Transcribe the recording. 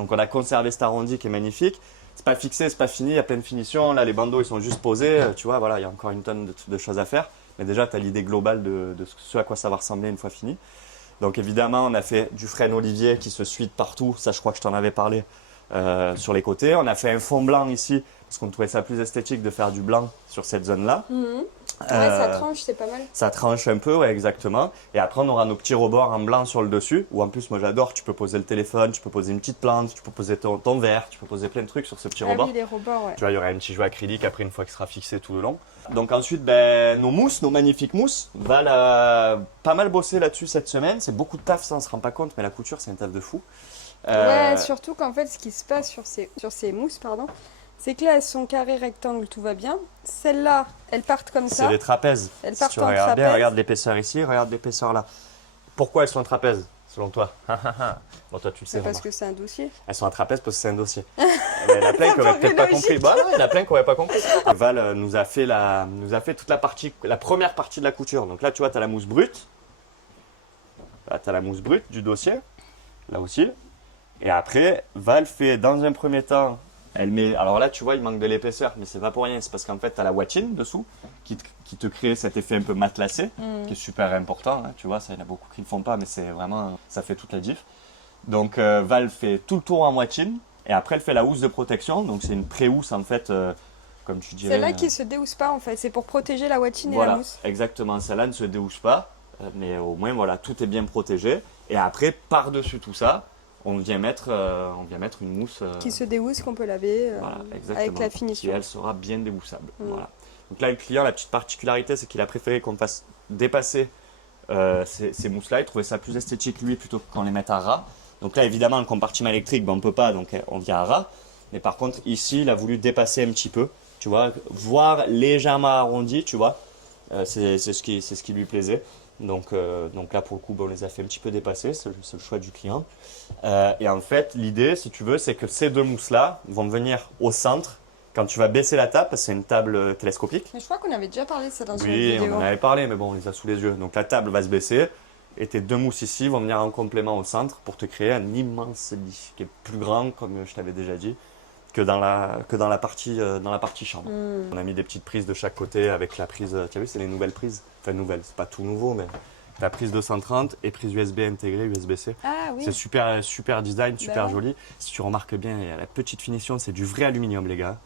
Donc on a conservé cet arrondi qui est magnifique. C'est pas fixé, c'est pas fini, il y a plein de finitions. Là, les bandeaux, ils sont juste posés. Tu vois, voilà, il y a encore une tonne de choses à faire. Mais déjà, tu as l'idée globale de ce à quoi ça va ressembler une fois fini. Donc évidemment, on a fait du frêne olivier qui se suit de partout. Ça, je crois que je t'en avais parlé sur les côtés. On a fait un fond blanc ici parce qu'on trouvait ça plus esthétique de faire du blanc sur cette zone-là. Ouais, ça tranche, c'est pas mal. Ça tranche un peu, ouais, exactement. Et après, on aura nos petits rebords en blanc sur le dessus. Ou en plus, moi j'adore, tu peux poser le téléphone, tu peux poser une petite plante, tu peux poser ton verre, tu peux poser plein de trucs sur ce petit rebord. Oui, les rebords, ouais. Tu vois, il y aura un petit jeu acrylique après une fois qu'il sera fixé tout le long. Donc ensuite, nos mousses, nos magnifiques mousses, Val a pas mal bossé là-dessus cette semaine. C'est beaucoup de taf, ça on se rend pas compte, mais la couture c'est un taf de fou. Ouais, surtout qu'en fait, ce qui se passe sur ces mousses, pardon, c'est que là, elles sont carrées, rectangles, tout va bien. Celles-là, elles partent comme ça. C'est des trapèzes. Elles Si partent tu en regardes bien, trapèze. regarde l'épaisseur ici, regarde l'épaisseur là. Pourquoi elles sont en trapèze, selon toi? Bon, toi tu le sais. C'est parce remarque. que c'est un dossier. Elles sont à trapèze parce que c'est un dossier. Mais il y en a plein qui n'auraient peut-être pas compris. Bah non, il y en a plein qui n'auraient pas compris. Val nous a fait toute la première partie de la couture. Donc là, tu vois, tu as la mousse brute. Là, tu as la mousse brute du dossier. Là aussi. Et après, Val fait dans un premier temps, elle met. Alors là, tu vois, il manque de l'épaisseur, mais c'est pas pour rien. C'est parce qu'en fait, tu as la watchine dessous qui te crée cet effet un peu matelassé, qui est super important. Hein, tu vois, ça, il y en a beaucoup qui ne le font pas, mais c'est vraiment. Ça fait toute la diff. Donc Val fait tout le tour en watchine et après elle fait la housse de protection. Donc c'est une pré-housse en fait, comme tu dirais. Celle-là qui se déhousse pas, en fait. C'est pour protéger la watine et Voilà, la mousse. exactement. Celle-là ne se déhousse pas, mais au moins voilà, tout est bien protégé. Et après, par-dessus tout ça, on vient mettre une mousse Qui se déhousse, qu'on peut laver voilà, avec la qui finition. elle sera bien déhoussable. Voilà. Donc là, le client, la petite particularité, c'est qu'il a préféré qu'on fasse dépasser ces mousses-là. Il trouvait ça plus esthétique lui plutôt qu'on les mette à ras. Donc là, évidemment, le compartiment électrique, on ne peut pas, donc on vient à ras. Mais par contre, ici, il a voulu dépasser un petit peu, tu vois, voire légèrement arrondi, tu vois. C'est ce qui lui plaisait. Donc là, pour le coup, on les a fait un petit peu dépasser, c'est le choix du client. Et en fait, l'idée, si tu veux, c'est que ces deux mousses-là vont venir au centre quand tu vas baisser la table, parce que c'est une table télescopique. Mais je crois qu'on avait déjà parlé de ça dans une Oui, vidéo. on en avait parlé, mais bon, on les a sous les yeux. Donc la table va se baisser. Et tes deux mousses ici vont venir en complément au centre pour te créer un immense lit qui est plus grand, comme je t'avais déjà dit, que dans la partie chambre. On a mis des petites prises de chaque côté avec la prise, tu as vu, c'est les nouvelles prises. Enfin, nouvelles, c'est pas tout nouveau, mais la prise 230 et prise USB intégrée, USB-C. Ah oui. C'est super design, super ouais. joli. Si tu remarques bien, il y a la petite finition, c'est du vrai aluminium, les gars.